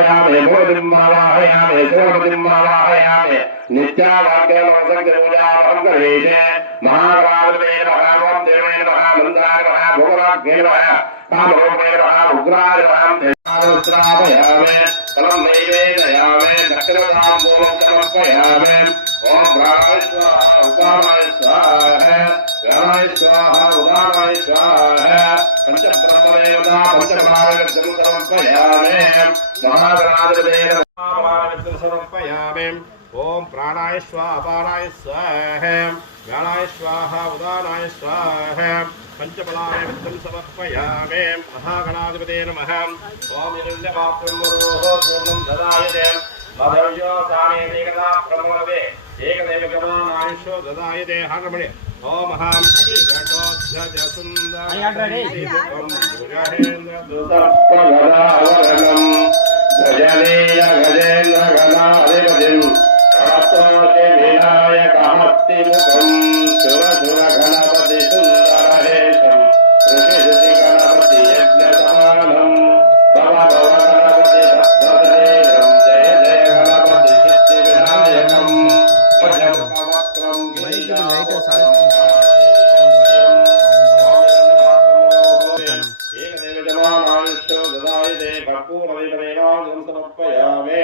आवाहयामि भूतिम् आवाहयामि सुरपतिम् आवाहयामि नित्यावाक्यमसङ्गपूजावहं करिष्ये महागणाधिपतये नमः ओं देवाय नमः नन्दाय नमः भोगराज्ञे नमः कामरूपाय नमः उग्राय नमः श्रावयामि फलं नैवेदयामि दक्षिणताम्बूलं समर्पयामि ओं प्राणाय स्वाहा उपानाय स्वाहा व्यानाय स्वाहा उदानाय स्वाहा पंचब्रह्मदेवता पंचमहाविद्यं समर्पयामि महागणाधिपतये नमः समर्पयामि ओम प्राणाय स्वाहा अपानाय स्वाहा व्यानाय स्वाहा उदानाय स्वाहा पंचबलाय विद्यं समर्पयामि महागणाधिपतये नमः ओम हिरण्यपात्रं वरोः पूर्णं ददायते मधव्यो दाने एकदा प्रमलवे एकदैवगमानायुषो ददायते हारमणे ओम अहं घटोध्वज सुन्दरं भुजहेन्द्र दुसर्पगदावरणं गजनेय गजेन्द्र गणाधिपतिं प्राप्तोऽसि विनायकहस्तिमुखं शुभ शुभ गणपति सुन्दरहेशं ऋषि गणपति यज्ञसमानं भव भव गणपति भद्रशरीरं जय जय गणपति सिद्धिविनायकं वज्रवक्त्रं एकदेवजमानायुष्यो ददायते कर्पूरदीपदेवादिं समर्पयामि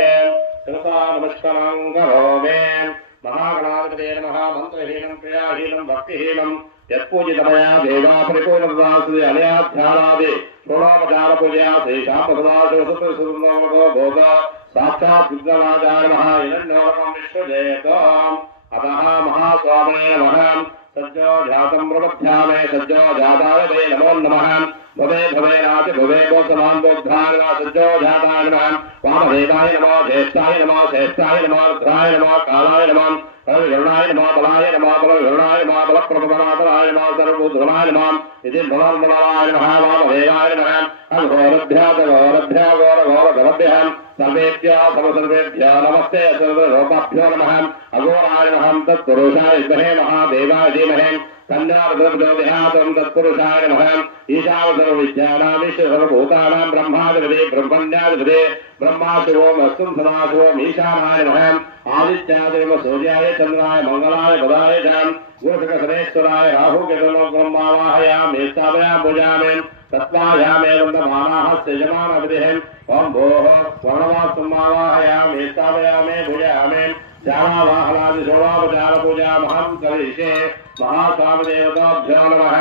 नमस्कारं करोमि महागणाधिपतये नमः मंत्रहीनं क्रियाहीनं भक्तिहीनं यत्पूजितमया देवा परिपूर्णदासुदे अलयाध्यानादि षोडोपचारपूजया श्रीशां सदाशिवसुतसुन्दरो भोग साक्षात् विघ्नराजाय नमः हिरण्यवर्णं विश्वजेताम् अतः महास्वामिने नमः सज्जो जातं प्रबध्यामे सज्जो जाताय ते नमो नमः भवे भवे राज भवे गोसमान बोद्धाय सज्जो जाताय नमः वामदेवाय नमो ज्येष्ठाय नमो श्रेष्ठाय नमो रुद्राय नमो कालाय नमः बलविगरुणाय नमः बलाय नमः बलविगरुणाय नमः बलप्रभवनाथाय नमः सर्वभूतगुणाय नमः इति बलवन्मलाय नमः वामदेवाय नमः अघोरभ्यः घोरघोरगणभ्यः सर्वेभ्यः सर्वसर्वेभ्यः नमस्ते सर्वलोकाभ्यो नमः अघोराय नमः तत्पुरुषाय विद्महे महादेवाय धीमहि तन्नार्धोऽभिहातं तत्पुरुषाय नमः ईशावसर्वविद्यानामीश्वर सर्वभूतानां ब्रह्माधिपते ब्रह्मण्याधिपते ब्रह्मा शिवोऽस्तुं सदाशिवोम् ईशानाय नमः आदित्याय नमः सूर्याय चन्द्राय मंगलाय बुधाय च गुरुशुकशनेश्वराय राहुकेतुं ब्रह्मावाहयामि स्थापयामि पूजामि तत्त्वायामे वन्दमानाः सृजमानविधिः ओं भोः वर्णवास्तुमावाहयामि स्थापयामि पूजयामि ध्यानावाहनादिषोडोपचारपूजामहं करिष्ये महास्वामिदेवताभ्यो नमः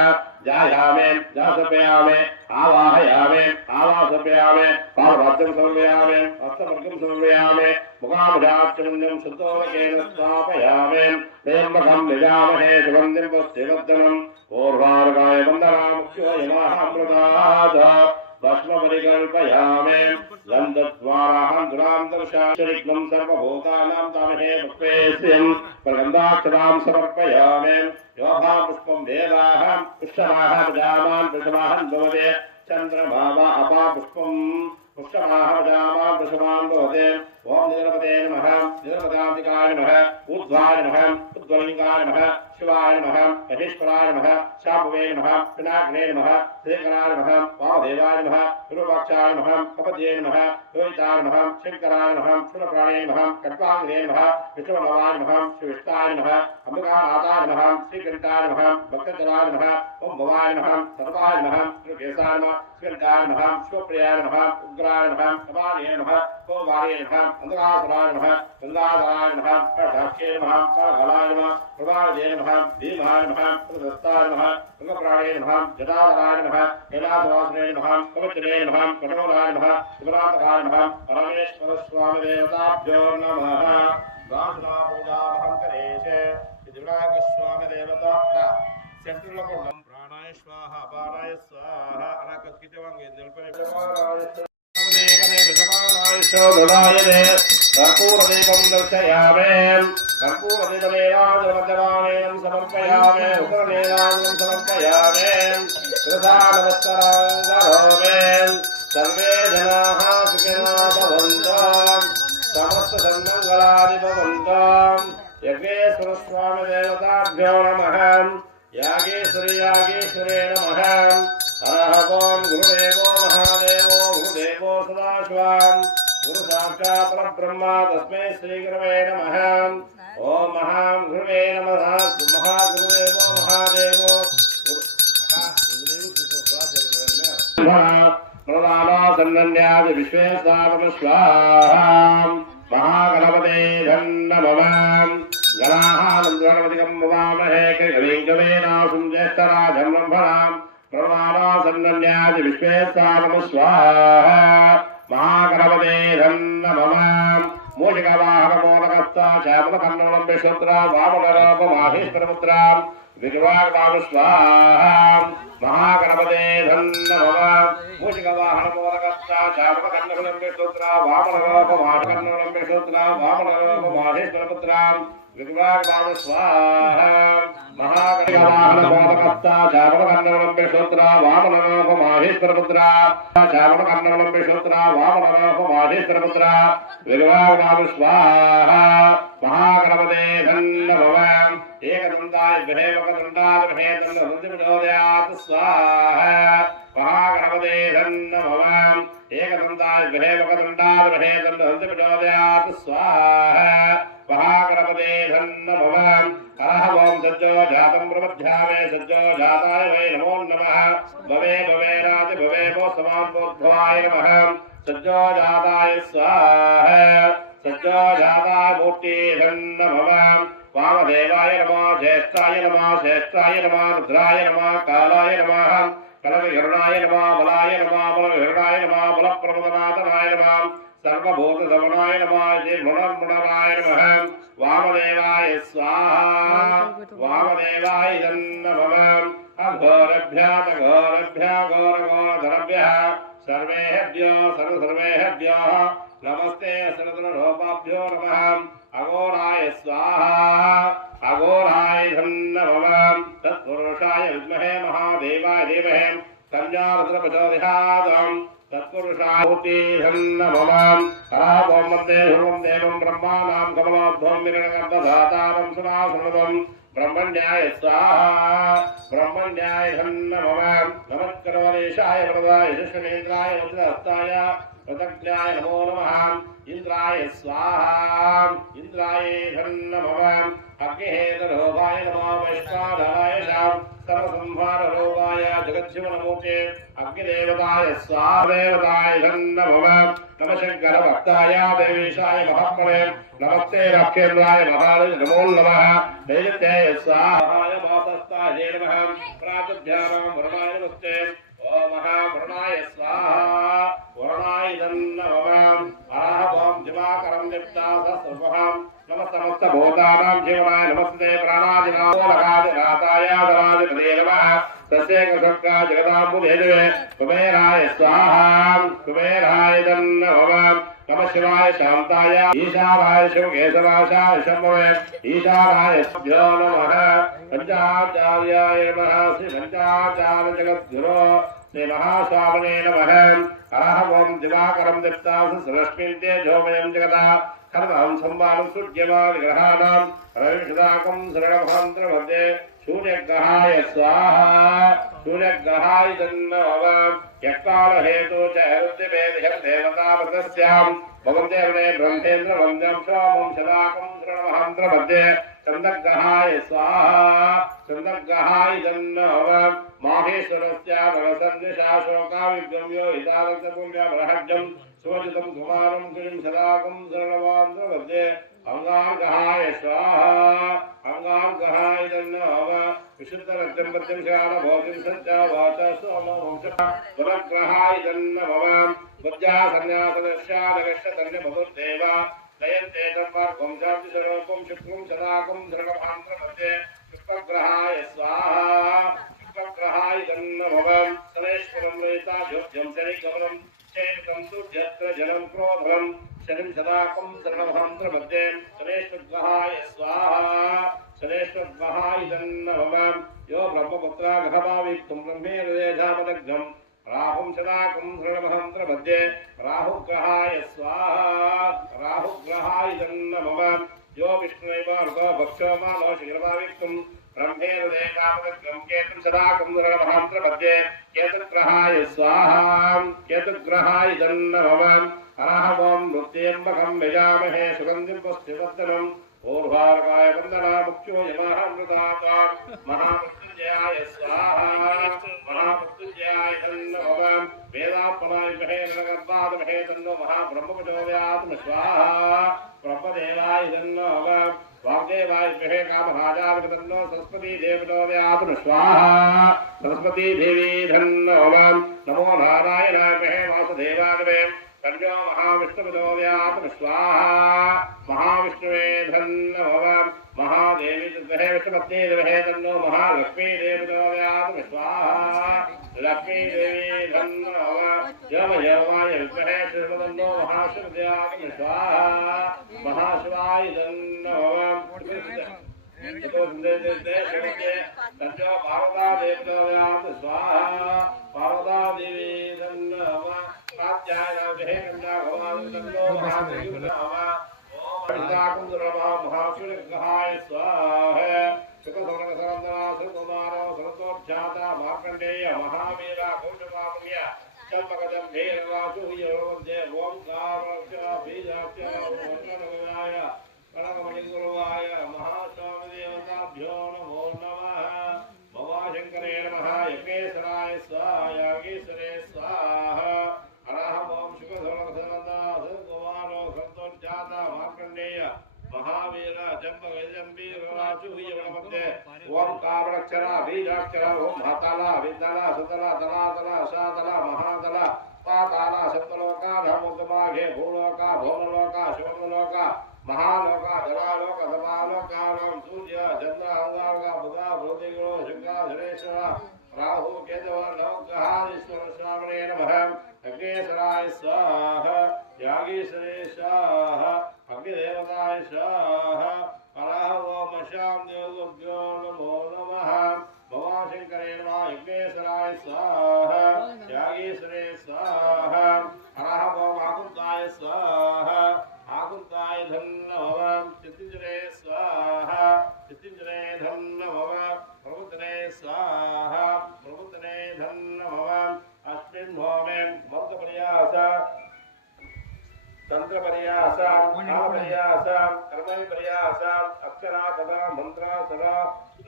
जायामि जासपयामि आवाहयामि आवासपयामि पार्वत्यं समर्पयामि हस्तवर्गं समर्पयामि मुखामुजाच्चमन्यं शुद्धोदकेन स्थापयामि त्र्यम्बकं यजामहे सुगन्धिं पुष्टिवर्धनम् पूर्वार्काय वन्दनामुख्यो यमः अमृतात् भस्मपरिकल्पयामि गन्धद्वाराहं दुरां दर्शयित्वं सर्वभूतानां तामहे भक्तेस्यं प्रगन्धाक्षरां समर्पयामि योभा पुष्पं वेदाहं पुष्पमाह प्रजामान् प्रथमाहं भवते चन्द्रमा वा अपा पुष्पं पुष्पमाह प्रजामान् प्रथमान् भवते ओं निरपते नमः निरपदान्तिकाय नमः ऊर्ध्वाय नमः उद्गलिङ्गाय नमः शिवाय नमः महेश्वराय नमः शाम्भवे नमः पिनाकिने नमः श्रीकराय नमः वामदेवाय नमः विरूपाक्षाय नमः कपद्ये नमः रोहिताय नमः शंकराय नमः शूलप्राणे नमः कट्वाङ्गे नमः विष्णुभवाय नमः शिविष्टाय नमः अम्बिकानाथाय नमः श्रीकण्ठाय नमः भक्तजनाय नमः ओं भवाय नमः सर्वाय नमः श्रीकेशाय नमः श्रीकण्ठाय नमः शिवप्रियाय नमः उग्राय नमः कपाले नमः कोवाले नमः अंधकासुराय नमः गंगाधराय नमः कटाक्षे नमः कालकालाय नमः प्रभावदे नमः भीमाय नमः प्रदत्ताय नमः गंगप्राणे नमः जटाधराय नमः कैलासवासने नमः कवचने नमः कठोराय नमः शिवरातकाय नमः परमेश्वर स्वामी देवताभ्यो नमः गांधूजामहं करेशे दिव्याग स्वामी देवता सेंट्रलकोण्डं प्राणाय स्वाहा अपानाय स्वाहा अनाकस्कितवांगे निल्पने ददायते कर्पूरदीपं दर्शयामि कर्पूरदीपमेवाजलमध्यमानेन समर्पयामि उत्तरनेनां समर्पयामि कृतानमस्कारान् करोमि सर्वे जनाः सुखिनो भवन्तु समस्तसन्मङ्गलानि भवन्तु यज्ञेश्वरस्वामिदेवताभ्यो नमः यागेश्वरे नमः अरहतों गुरुदेवो महादेवो गुरुदेवो सदाशिवं गुरु साक्षात् परब्रह्म तस्मै श्री गुरवे नमः। ओम महागुरुवे नमः। महागुरुदेवो महादेवो प्रदानासन्नन्यादि विश्वेश्वरस्वाहा। महागणपते नमः। गणाहानन्दगणपतिकं ववामहे कविं ज्येष्ठराजं ब्रह्मणां प्रदानासन्नन्यादि विश्वेश्वरस्वाहा। महागणपते नमः। मूषिकवाहनमोदकस्ता श्यामलकर्णवलं विश्वत्रा वामनरूपमाहेश्वरमुद्रा विग्रहाग्राम स्वाहा। महागणपते नमः। मूषिकवाहनमोदकस्ता श्यामलकर्णवलं विश्वत्रा वामनरूपमाहेश्वरमुद्रा विग्रहाग्राम स्वाहा। महागणपतिवाहनमोदकस्ता श्यामलकर्णवलं विश्वत्रा वामनरूपमाहेश्वरमुद्रा श्यामलकर्णवलं विश्वत्रा वामनरूपमाहेश्वरमुद्रा विग्रहाग्राम स्वाहा। महागणपते नमः। एकदन्ताय विमहे वक्रतुण्डाय विमहे तन्नोदयात् स्वाहा। महागणपते नमः। एकदन्ताय विमहे वक्रतुण्डाय विमहे तन्नोदयात् स्वाहा। महागणपते नमः। ओम सज्जो जातं प्रमध्यामे सज्जो जाताय वै नमो नमः। भवे भवे राज भवे वो समानोद्भवाय नमः। सज्जो जाताय स्वाहा। सज्जो जाताय मूर्ति नमः। वामदेवाय नमः। ज्येष्ठाय नमः। श्रेष्ठाय नमः। रुद्राय नमः। कालाय नमः। कलविहरणाय नमः। बलाय नमः। बलविहरणाय नमः। बलप्रमदनाथनाय नमः। सर्वभूतसमनाय नमः। मुनराय नमः। वामदेवाय स्वाहा। वामदेवाय नमः। अघोरभ्यः घोरघोरधरभ्यः सर्वेभ्यो सर्वेभ्यो नमस्ते सर्वरूपाभ्यो नमः। अघोराय स्वाहा। अघोराय नमः। तत्पुरुषाय विद्महे महादेवाय धीमहि तन्नो रुद्रप्रचोदयात्। तत्पुरुषाहुति नमः। ओम वन्दे ध्रुवं देवं ब्रह्माणां कमलोद्भवं विरगन्तधातारं सुनासुरं ब्रह्मण्याय स्वाहा। ब्रह्मण्याय नमः। नमस्करोदेशाय वरदाय कृष्णेन्द्राय वज्रहस्ताय प्रदज्ञाय नमो नमः। इंद्राय स्वाहा। इंद्राय नमः। अग्निहेतरोगाय नमः। वैश्वानराय सर्वसंहाररोगाय जगज्जीवनमूर्ते अग्निदेवताय स्वाहा। देवताय नमः। नमः शंकरभक्ताय देवेशाय महात्मने नमस्ते रक्षेन्द्राय महाराज नमो नमः। दैत्याय स्वाहा। वासस्ताय नमः। प्रातभ्यां वरुणाय नमस्ते। ओम वरुणाय स्वाहा। वरुणाय नमः। ओम दिवाकरं दिप्तासस्वहं नमः समस्तभूतानां जीवनाय नमस्ते। प्राणादिनाथाय दराधिपते नमः। सस्यकसक्का जगदाम्बुधेनवे कुबेराय स्वाहा। कुबेराय नमः। नमः शिवाय शान्ताय ईशानाय शिवकेशवाशाय शम्भवे ईशानाय भ्यो नमः। पंचाचार्याय नमः। श्री पंचाचार्य जगद्गुरो श्री महास्वामिने नमः। ओम दिवाकरं दीप्तासुरश्मिन् तेजोमयं जगदा खर्वहं संवादं सूर्यमादिग्रहाणां रविशताकं शरणमहान्त्रमध्ये सूर्यग्रहाय स्वाहा। सूर्यग्रहाय नमः। यत्कालहेतु च हृद्यवेददेवतावतस्यां भवन्ते ब्रह्मेन्द्र वन्द्यं सोमं शताकं शरणमहान्त्रमध्ये चन्द्रग्रहाय स्वाहा। चन्द्रग्रहाय नमः। माहेश्वरस्य भवसन्निशाशोकाविगम्यो हितावक्तपुण्यबलहज्जं सुवजितं कुमारं कुलिं शताकं शरणमहान्त्रमध्ये अंगार्घाय स्वाहा। अंगार्घाय नमः। विशुद्धरक्तं पद्यं शालभोतिं सज्जा वाचा सोमवंशग्रहाय नमः। बुद्ध्या सन्न्यासदस्यादगश्यतन्यभवद्देव लयन्ते तन्मार्गं शान्तिस्वरूपं शुक्रं शताकं शरणमहान्त्रमध्ये शुक्रग्रहाय स्वाहा। शुक्रग्रहाय नमः। सनेश्वरं रयिता ज्योत्यं शनिगमनं चैत्रं सूर्यत्र जलं क्रोधनं शनिं शताकं शरणमहान्त्रमध्ये शनेश्वरग्रहाय स्वाहा। शनेश्वरग्रहाय नमः। यो ब्रह्मपुत्रागहभाविक्तं ब्रह्मेर्देधामदग्धं राहुं शताकं शरणमहान्त्रमध्ये राहुग्रहाय स्वाहा। राहुग्रहाय नमः। यो विष्णुर्वार्गो भक्षो मानो शीघ्रभाविक्तं ब्रह्मेर्देधामदग्धं केतुं शताकं शरणमहान्त्रमध्ये केतुग्रहाय स्वाहा। केतुग्रहाय नमः। ओम त्र्यम्बकं यजामहे सुगन्धिं पुष्टिवर्धनम् ऊर्ध्वार्काय वन्दना मुख्यो यमः अमृतात् महामृत्युञ्जयाय स्वाहा महामृत्युञ्जयाय तन्नो वेदात्मनाय विमहे नरगर्भात् विमहे तन्नो महाब्रह्मप्रचोदयात् स्वाहा ब्रह्मदेवाय तन्नो वाग्देवाय विमहे कामराजाय तन्नो सरस्वती देवतोदयात् स्वाहा सरस्वती देवी तन्नो नमो नारायणाय विमहे वासुदेवाय विमहे तन्नो महाविष्णुप्रचोदयात् स्वाहा महाविष्णुवे धन्नो महादेवी विमहे विष्णुपत्नी विमहे तन्नो महालक्ष्मी देवतोदयात् स्वाहा लक्ष्मी देवी धन्नो यम यमाय विमहे श्रीमदन्नो महाशिवदयात् स्वाहा महाशिवाय धन्नो तन्नो पार्वता देवतोदयात् स्वाहा पार्वता देवी धन्नो कात्यायनाभिः कन्या भगवान् तन्नो महाशिवग्रहाय स्वाहा सुखसमनसरन्दना सुकुमारो सरतोज्झाता मार्कण्डेय महावीरा कौशपापुण्य चम्पकदं भीरवासुह्यवन्दे ओंकारस्य बीजास्य ओंकारगणाय कनकमणिगुरुवाय महास्वामिदेवताभ्यो नमो नमः भवाशङ्करे नमः यज्ञेश्वराय स्वाहा यागेश्वरे स्वाहा हरः ओं सुखसमनसरन्दना सुकुमारो सरतोज्झाता मार्कण्डेय महावीर जंबीरवाचुह्यवनमध्ये ओम कावड़क्षरा बीजाक्षरा ओम हाताला विद्याला सुतला तलातला शातला महातला पाताला सप्तलोका धर्मोत्तमाघे भूलोका भौमलोका शिवलोका महालोका जलालोका समालोका राम सूर्य चंद्र अंगारका बुधा बृहदिगो शंका धनेश्वर राहु केतव नवग्रहाधीश्वर स्वामिने नमः अग्नेश्वराय स्वाहा यागीश्वरे स्वाहा अग्निदेवताय स्वाहा हरः ओम शां देवभ्यो नमो नमः भवाशंकरे नमः यज्ञेश्वराय स्वाहा यागीश्वरे स्वाहा हरः ओम आकुन्ताय स्वाहा आकुन्ताय धन्नवः चित्तिंजरे स्वाहा चित्तिंजरे धन्नवः प्रभुतने स्वाहा प्रभुतने धन्नवः अस्मिन् भौमे मन्त्रपर्यास तंत्रपर्यास कालपर्यास कर्मपर्यास अक्षरापदा मंत्रासरा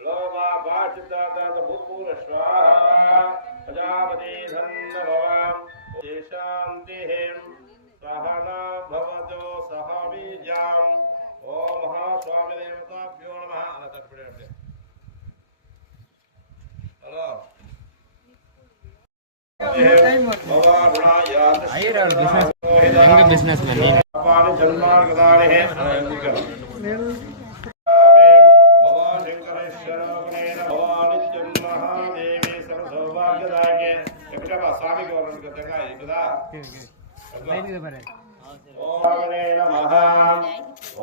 लोभा वाचिता भूतपूर्व स्वाहा प्रजापति धन्यवाद शांतिः सहना भवतु सह बीजां ओम महास्वामी देवताभ्यो नमः हेलो बिजनेस मैन भगवान जन्मार्गदारे हैं भगवान शंकरेश्वर भगवान महादेवी सर्वसौभाग्यदायके एकटा स्वामी को वर्णन करते हैं एकदा ओम नमः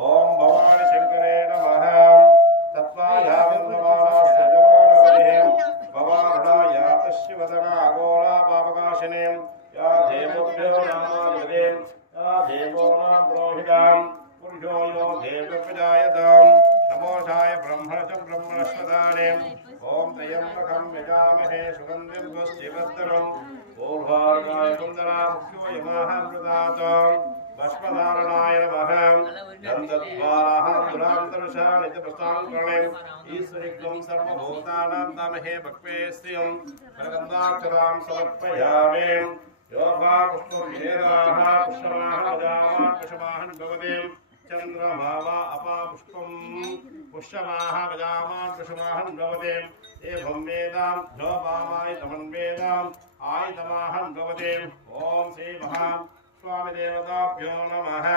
ओम भगवान शंकरे नमः तत्वायावन्नमानास्यजमानवदेह भवारणाया तस्यवदना अघोरा पापकाशिने या देवभ्यो नमोऽस्ते या देवो नाम प्रोहितां पुरुषो यो देवप्रजायतां नमोषाय ब्रह्मणच ब्रह्मणस्पदाने ओम त्र्यम्बकं यजामहे सुगन्धिं पुष्टिवर्धनम् ऊर्ध्वार्काय वन्दना मुख्यो यमः अमृतात् भस्मधारणाय नमः गन्धद्वाराः दुरान्तरशानित प्रस्थाङ्कणे ईश्वरिग्ं सर्वभूतानां तमहे भक्वे श्रियं प्रगन्धाक्षरां समर्पयामि योभा पुष्पं वेदाः पुष्पमाः पदामान् पुष्पमाहन् भवति चन्द्रभावा अपा पुष्पं पुष्पमाः पदामान् पुष्पमाहन् भवति एवं वेदां धोभावाय तमन्वेदाम् आयतमाहन् भवति ओम श्री महा स्वामी देवताभ्यो नमः